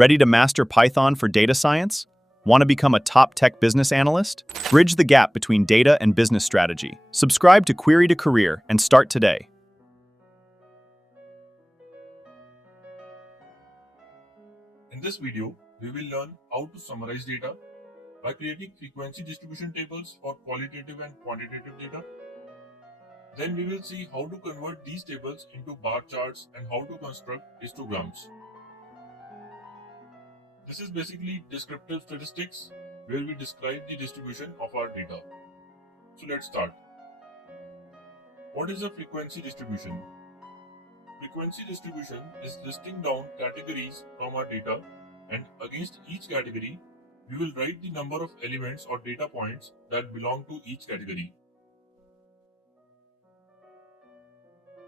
Ready to master Python for data science? Want to become a top tech business analyst? Bridge the gap between data and business strategy. Subscribe to Query to Career and start today. In this video, we will learn how to summarize data by creating frequency distribution tables for qualitative and quantitative data. Then we will see how to convert these tables into bar charts and how to construct histograms. This is basically descriptive statistics where we describe the distribution of our data. So let's start. What is a frequency distribution? Frequency distribution is listing down categories from our data, and against each category, we will write the number of elements or data points that belong to each category.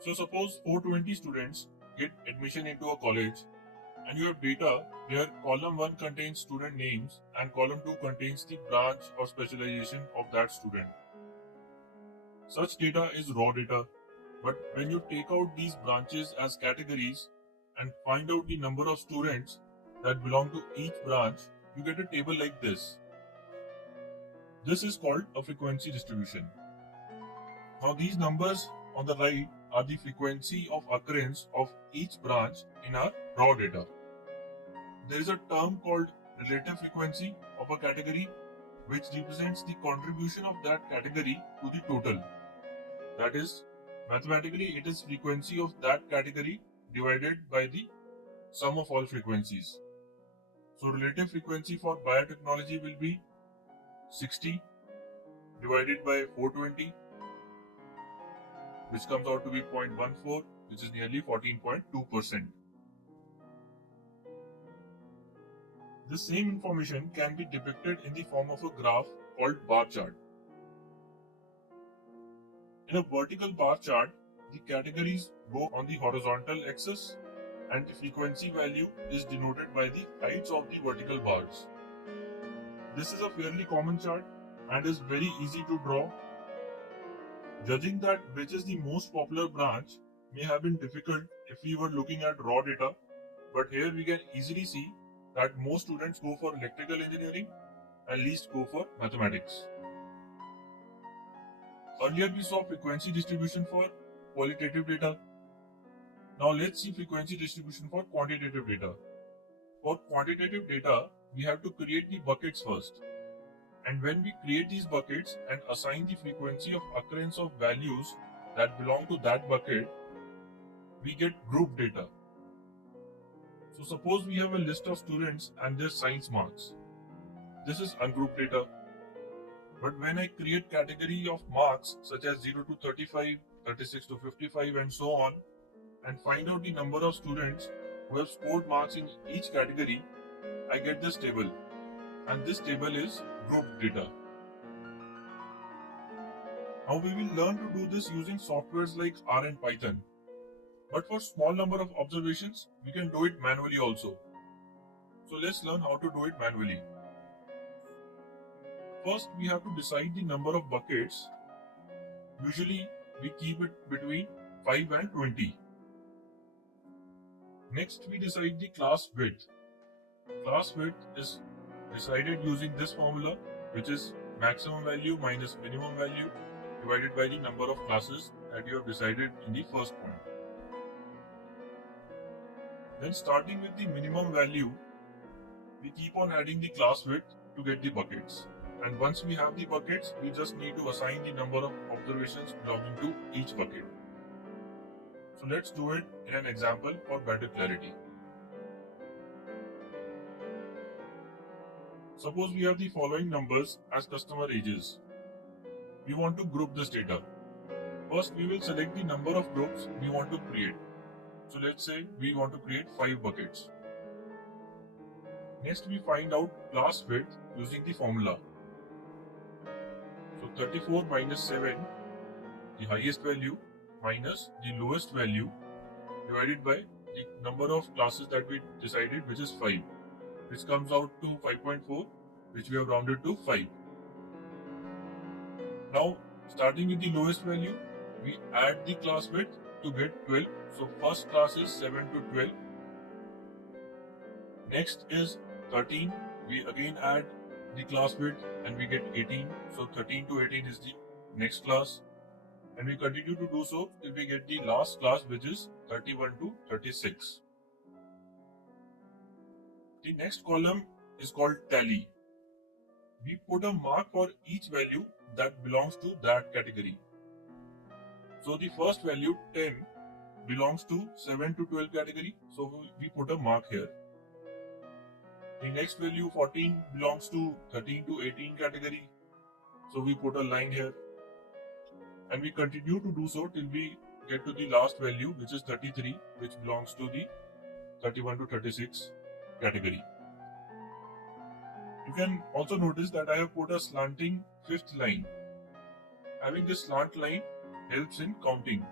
So suppose 420 students get admission into a college, and you have data where column 1 contains student names and column 2 contains the branch or specialization of that student. Such data is raw data, but when you take out these branches as categories and find out the number of students that belong to each branch, you get a table like this. This is called a frequency distribution. Now these numbers on the right are the frequency of occurrence of each branch in our raw data. There is a term called relative frequency of a category which represents the contribution of that category to the total. That is, mathematically it is frequency of that category divided by the sum of all frequencies. So relative frequency for biotechnology will be 60 divided by 420, which comes out to be 0.14, which is nearly 14.2%. This same information can be depicted in the form of a graph called bar chart. In a vertical bar chart, the categories go on the horizontal axis and the frequency value is denoted by the heights of the vertical bars. This is a fairly common chart and is very easy to draw. Judging that which is the most popular branch may have been difficult if we were looking at raw data, but here we can easily see that most students go for electrical engineering and least go for mathematics. Earlier we saw frequency distribution for qualitative data. Now let's see frequency distribution for quantitative data. For quantitative data, we have to create the buckets first. And when we create these buckets and assign the frequency of occurrence of values that belong to that bucket, we get group data. So suppose we have a list of students and their science marks. This is ungrouped data. But when I create category of marks such as 0 to 35, 36 to 55 and so on, and find out the number of students who have scored marks in each category, I get this table. And this table is grouped data. Now we will learn to do this using softwares like R and Python. But for small number of observations, we can do it manually also. So let's learn how to do it manually. First, we have to decide the number of buckets. Usually, we keep it between 5 and 20. Next, we decide the class width. Class width is decided using this formula, which is maximum value minus minimum value divided by the number of classes that you have decided in the first point. Then starting with the minimum value, we keep on adding the class width to get the buckets. And once we have the buckets, we just need to assign the number of observations belonging to each bucket. So let's do it in an example for better clarity. Suppose we have the following numbers as customer ages. We want to group this data. First, we will select the number of groups we want to create. So let's say we want to create 5 buckets. Next, we find out class width using the formula. So 34 minus 7, the highest value, minus the lowest value, divided by the number of classes that we decided, which is 5, which comes out to 5.4, which we have rounded to 5. Now, starting with the lowest value, we add the class width to get 12. So first class is 7 to 12. Next is 13. We again add the class width and we get 18. So 13 to 18 is the next class. And we continue to do so till we get the last class, which is 31 to 36. The next column is called tally. We put a mark for each value that belongs to that category. So the first value 10 belongs to 7 to 12 category, so we put a mark here. The next value 14 belongs to 13 to 18 category, so we put a line here. And we continue to do so till we get to the last value, which is 33, which belongs to the 31 to 36 category. You can also notice that I have put a slanting fifth line. Having this slant line helps in counting.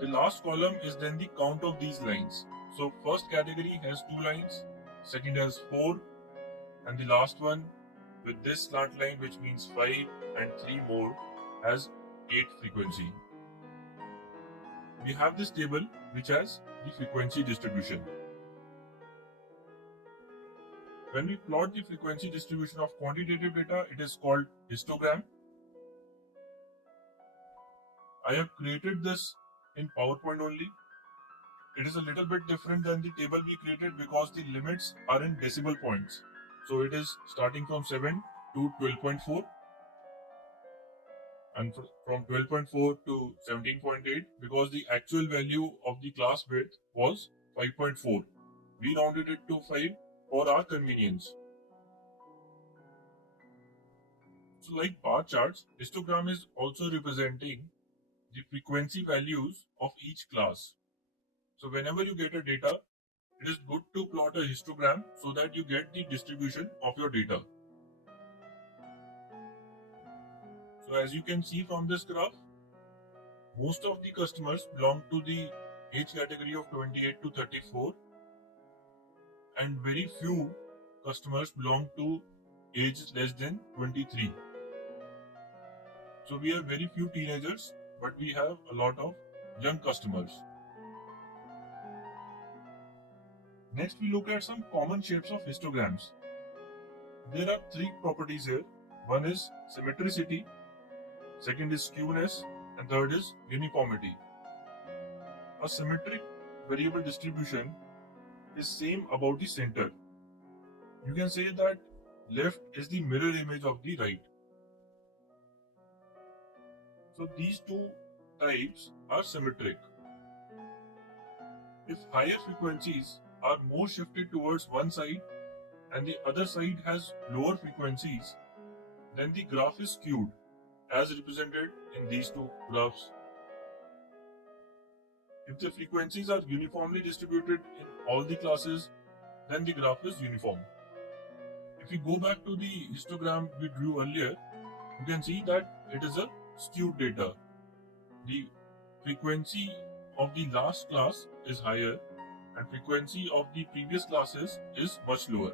The last column is then the count of these lines. So first category has 2 lines, second has 4, and the last one with this slant line, which means 5 and 3 more, has 8 frequency. We have this table which has the frequency distribution. When we plot the frequency distribution of quantitative data, it is called histogram. I have created this in PowerPoint only. It is a little bit different than the table we created because the limits are in decimal points. So it is starting from 7 to 12.4 and from 12.4 to 17.8 because the actual value of the class width was 5.4. We rounded it to 5 for our convenience. So like bar charts, histogram is also representing the frequency values of each class. So whenever you get a data, it is good to plot a histogram so that you get the distribution of your data. So as you can see from this graph, most of the customers belong to the age category of 28 to 34 and very few customers belong to ages less than 23. So we have very few teenagers, but we have a lot of young customers. Next, we look at some common shapes of histograms. There are 3 properties here. One is symmetricity, second is skewness, and third is uniformity. A symmetric variable distribution is same about the center. You can say that left is the mirror image of the right. So these 2 types are symmetric. If higher frequencies are more shifted towards one side and the other side has lower frequencies, then the graph is skewed, as represented in these 2 graphs. If the frequencies are uniformly distributed in all the classes, then the graph is uniform. If we go back to the histogram we drew earlier, you can see that it is a skewed data. The frequency of the last class is higher and frequency of the previous classes is much lower.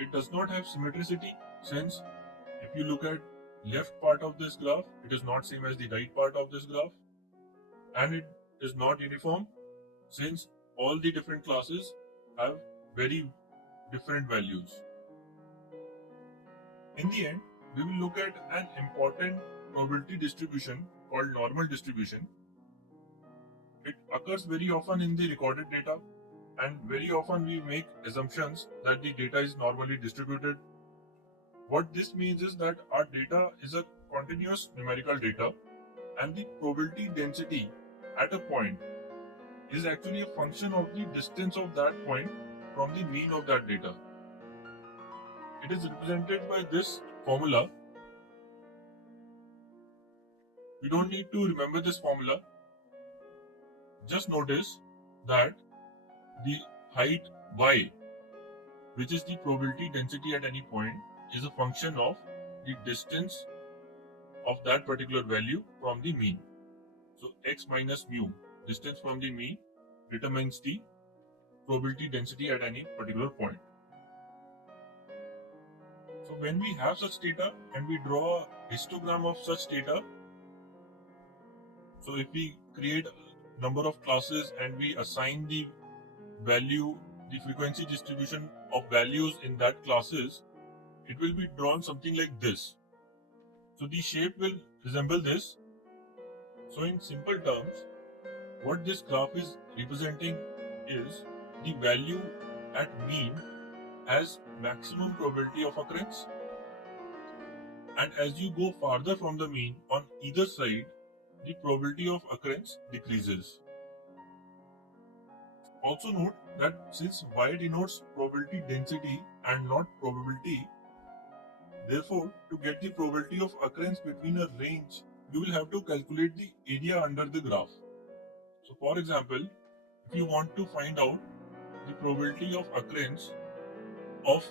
It does not have symmetricity since if you look at left part of this graph, it is not same as the right part of this graph, and it is not uniform since all the different classes have very different values. In the end, we will look at an important probability distribution called normal distribution. It occurs very often in the recorded data, and very often we make assumptions that the data is normally distributed. What this means is that our data is a continuous numerical data, and the probability density at a point is actually a function of the distance of that point from the mean of that data. It is represented by this formula. We don't need to remember this formula. Just notice that the height y, which is the probability density at any point, is a function of the distance of that particular value from the mean. So x minus mu, distance from the mean, determines the probability density at any particular point. So when we have such data and we draw a histogram of such data, so if we create a number of classes and we assign the the frequency distribution of values in that classes, it will be drawn something like this. So the shape will resemble this. So in simple terms, what this graph is representing is the value at mean has maximum probability of occurrence, and as you go farther from the mean on either side, the probability of occurrence decreases. Also note that since y denotes probability density and not probability, therefore to get the probability of occurrence between a range, you will have to calculate the area under the graph. So for example, if you want to find out the probability of occurrence of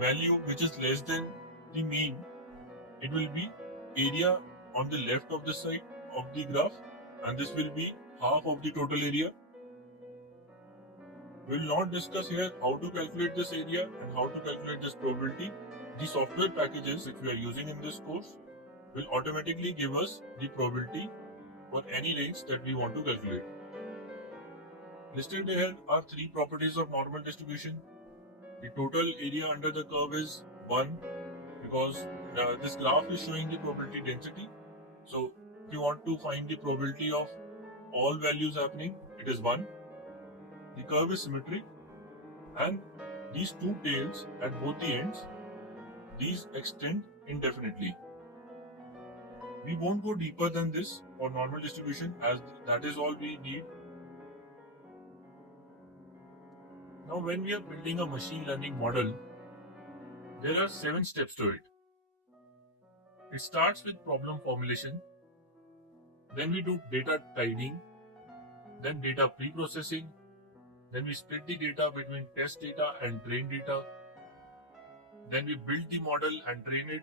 value which is less than the mean, it will be area on the left of the side of the graph, and this will be half of the total area. We will not discuss here how to calculate this area and how to calculate this probability. The software packages which we are using in this course will automatically give us the probability for any range that we want to calculate. Listed here are three properties of normal distribution. The total area under the curve is 1 because this graph is showing the probability density. So if you want to find the probability of all values happening, it is 1. The curve is symmetric, and these two tails at both the ends, these extend indefinitely. We won't go deeper than this for normal distribution, as that is all we need. Now when we are building a machine learning model, there are 7 steps to it. It starts with problem formulation, then we do data tidying, then data pre-processing, then we split the data between test data and train data, then we build the model and train it.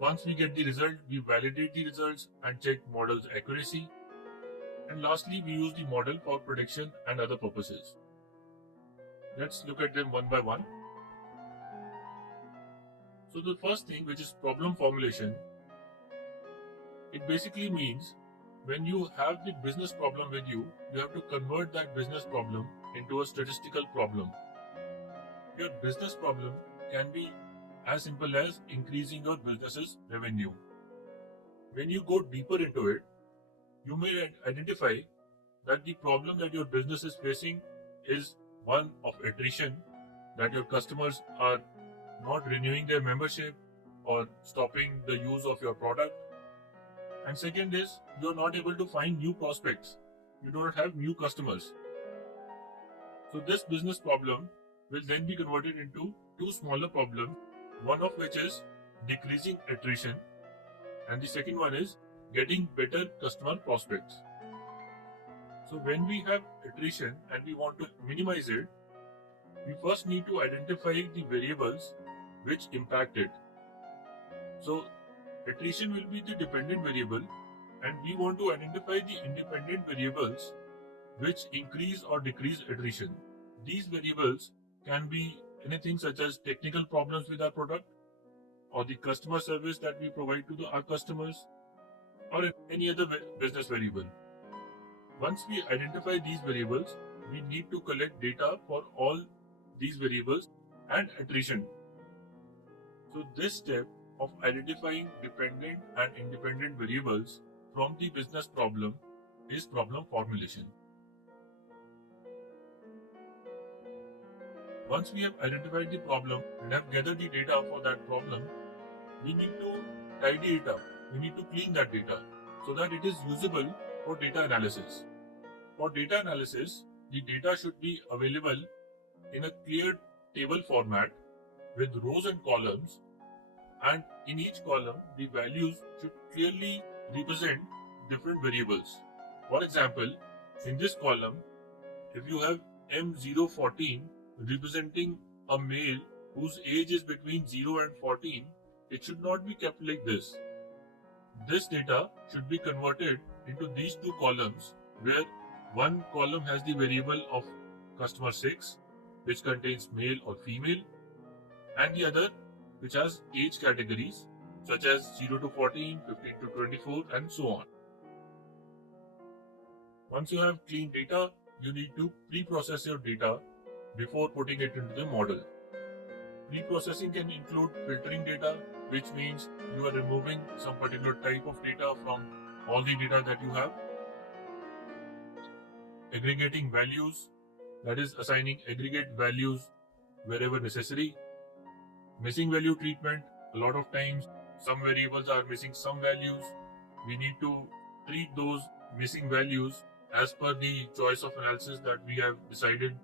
Once we get the result, we validate the results and check model's accuracy, and lastly we use the model for prediction and other purposes. Let's look at them one by one. So the first thing, which is problem formulation, it basically means when you have the business problem with you, you have to convert that business problem into a statistical problem. Your business problem can be as simple as increasing your business's revenue. When you go deeper into it, you may identify that the problem that your business is facing is one of attrition, that your customers are not renewing their membership or stopping the use of your product. And second is, you are not able to find new prospects. You don't have new customers. So this business problem will then be converted into 2 smaller problems, one of which is decreasing attrition, and the second one is getting better customer prospects. So when we have attrition and we want to minimize it, we first need to identify the variables which impact it. So attrition will be the dependent variable, and we want to identify the independent variables which increase or decrease attrition. These variables can be anything such as technical problems with our product, or the customer service that we provide to our customers, or any other business variable. Once we identify these variables, we need to collect data for all these variables and attrition. So this step of identifying dependent and independent variables from the business problem is problem formulation. Once we have identified the problem and have gathered the data for that problem, we need to tidy it up. We need to clean that data so that it is usable for data analysis. For data analysis, the data should be available in a clear table format with rows and columns, and in each column the values should clearly represent different variables. For example, in this column, if you have M014 representing a male whose age is between 0 and 14, it should not be kept like this. This data should be converted into these 2 columns, where one column has the variable of customer 6, which contains male or female, and the other which has age categories such as 0 to 14, 15 to 24, and so on. Once you have clean data, you need to pre-process your data before putting it into the model. Pre-processing can include filtering data, which means you are removing some particular type of data from all the data that you have. Aggregating values, that is assigning aggregate values wherever necessary. Missing value treatment, a lot of times some variables are missing some values. We need to treat those missing values as per the choice of analysis that we have decided.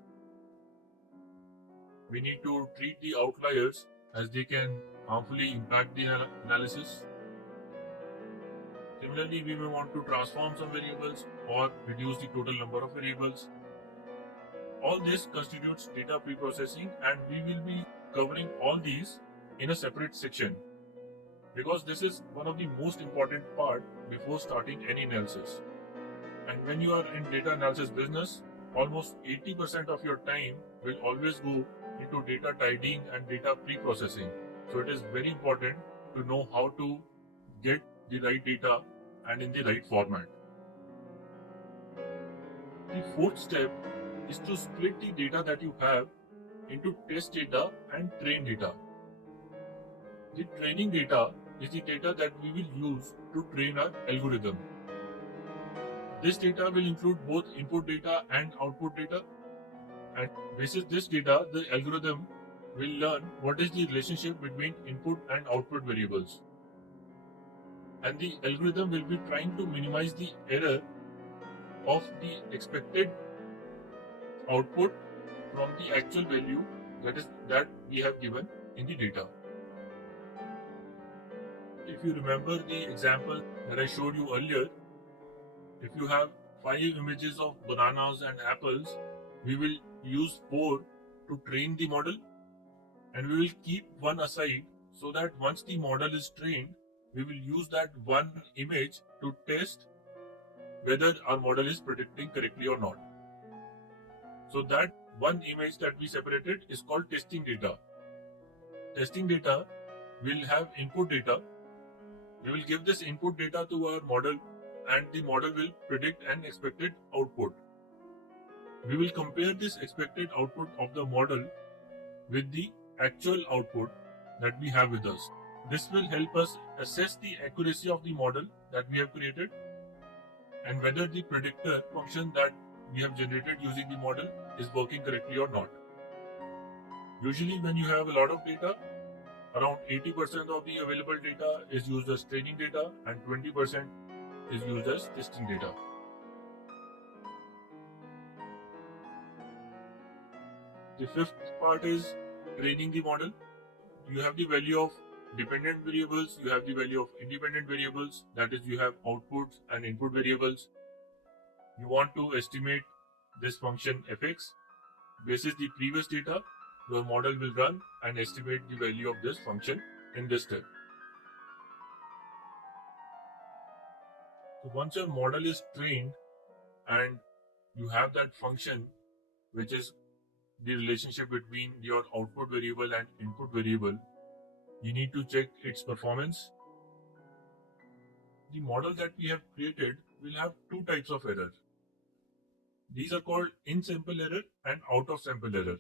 We need to treat the outliers as they can harmfully impact the analysis. Similarly, we may want to transform some variables or reduce the total number of variables. All this constitutes data preprocessing, and we will be covering all these in a separate section because this is one of the most important part before starting any analysis. And when you are in data analysis business, almost 80% of your time will always go into data tidying and data pre-processing. So it is very important to know how to get the right data and in the right format. The fourth step is to split the data that you have into test data and train data. The training data is the data that we will use to train our algorithm. This data will include both input data and output data, and basis this data, the algorithm will learn what is the relationship between input and output variables. And the algorithm will be trying to minimize the error of the expected output from the actual value that we have given in the data. If you remember the example that I showed you earlier, if you have 5 images of bananas and apples, we will use 4 to train the model, and we will keep one aside so that once the model is trained, we will use that one image to test whether our model is predicting correctly or not. So that one image that we separated is called testing data. Testing data will have input data. We will give this input data to our model, and the model will predict an expected output. We will compare this expected output of the model with the actual output that we have with us. This will help us assess the accuracy of the model that we have created and whether the predictor function that we have generated using the model is working correctly or not. Usually when you have a lot of data, around 80% of the available data is used as training data and 20% is used as testing data. The fifth part is training the model. You have the value of dependent variables, you have the value of independent variables, that is, you have outputs and input variables. You want to estimate this function fx. Basis the previous data, your model will run and estimate the value of this function in this step. So once your model is trained and you have that function, which is the relationship between your output variable and input variable, you need to check its performance. The model that we have created will have two types of error. These are called in-sample error and out-of-sample error.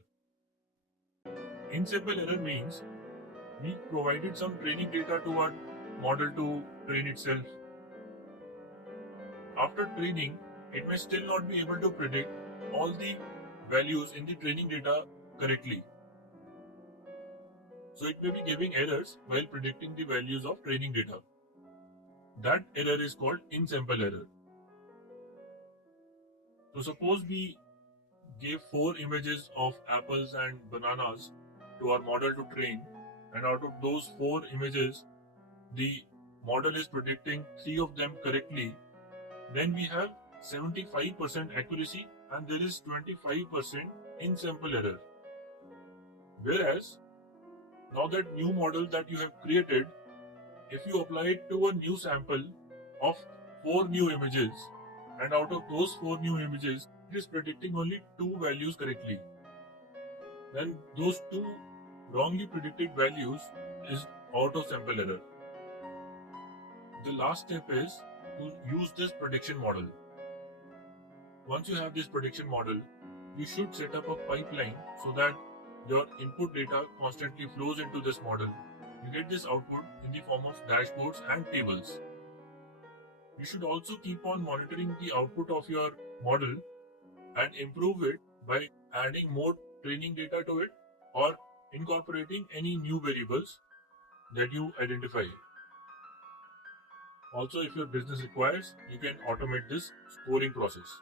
In-sample error means we provided some training data to our model to train itself. After training, it may still not be able to predict all the values in the training data correctly. So it may be giving errors while predicting the values of training data. That error is called in-sample error. So suppose we gave 4 images of apples and bananas to our model to train, and out of those 4 images, the model is predicting 3 of them correctly, then we have 75% accuracy and there is 25% in-sample error. Whereas, now that new model that you have created, if you apply it to a new sample of 4 new images, and out of those 4 new images, it is predicting only 2 values correctly, then those 2 wrongly predicted values is out of sample error. The last step is to use this prediction model. Once you have this prediction model, you should set up a pipeline so that your input data constantly flows into this model. You get this output in the form of dashboards and tables. You should also keep on monitoring the output of your model and improve it by adding more training data to it or incorporating any new variables that you identify. Also, if your business requires, you can automate this scoring process.